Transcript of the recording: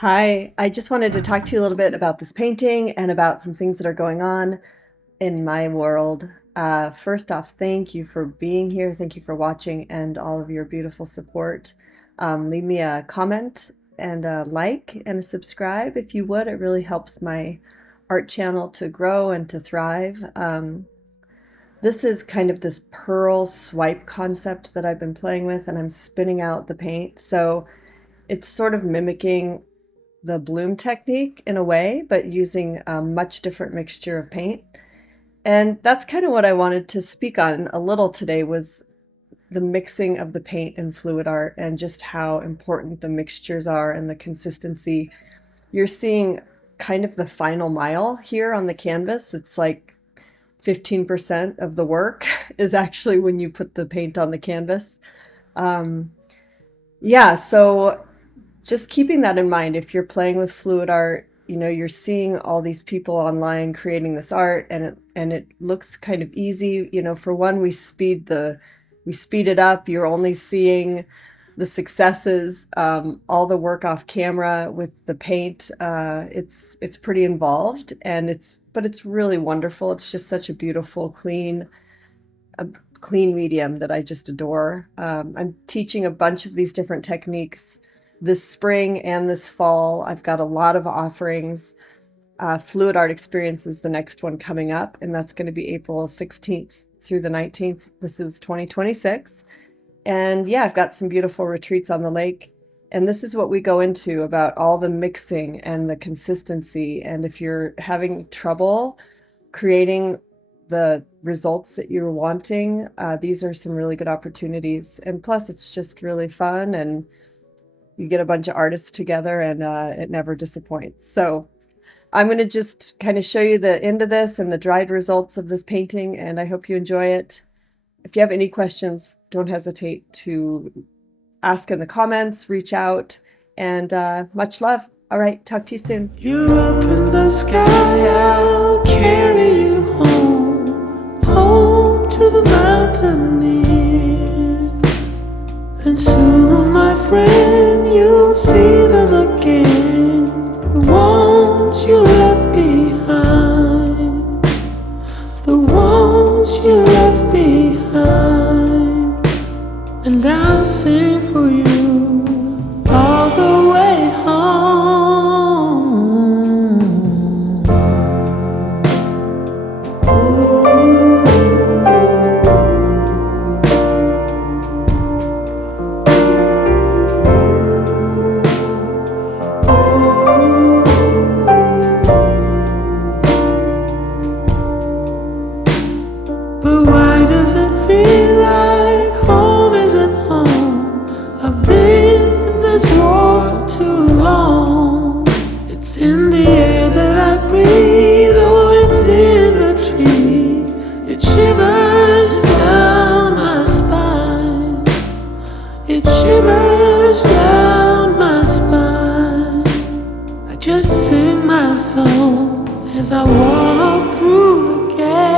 Hi, I just wanted to talk to you a little bit about this painting and about some things that are going on in my world. First off, thank you for being here. Thank you for watching and all of your beautiful support. Leave me a comment and a like and a subscribe if you would. It really helps my art channel to grow and to thrive. This is kind of this pearl swipe concept that I've been playing with, and I'm spinning out the paint. So it's sort of mimicking the bloom technique in a way, but using a much different mixture of paint. And that's kind of what I wanted to speak on a little today, was the mixing of the paint and fluid art and just how important the mixtures are and the consistency. You're seeing kind of the final mile here on the canvas. It's like 15% of the work is actually when you put the paint on the canvas. Um, yeah, so just keeping that in mind, if you're playing with fluid art, you're seeing all these people online creating this art, and it looks kind of easy. For one, we speed it up. You're only seeing the successes, all the work off camera with the paint. It's pretty involved, but it's really wonderful. It's just such a beautiful, a clean medium that I just adore. I'm teaching a bunch of these different techniques this spring and this fall. I've got a lot of offerings. Fluid Art Experience is the next one coming up, and that's going to be April 16th through the 19th. This is 2026. And yeah, I've got some beautiful retreats on the lake. And this is what we go into about all the mixing and the consistency. And if you're having trouble creating the results that you're wanting, these are some really good opportunities. And plus, it's just really fun, and you get a bunch of artists together, and it never disappoints. So I'm going to just kind of show you the end of this and the dried results of this painting, and I hope you enjoy it. If you have any questions, don't hesitate to ask in the comments, reach out, and much love. All right, talk to you soon. You're up in the sky, I'll carry you home, home to the mountaineers. And soon, my friend, you'll see them again, the ones you left behind, the ones you left behind. And I'll sing for you all the way home. But why does it feel like home isn't home? I've been in this war too long. It's in the air that I breathe, oh, it's in the trees. It shivers down my spine. It shivers down my spine. I just sing my song as I walk through the gate.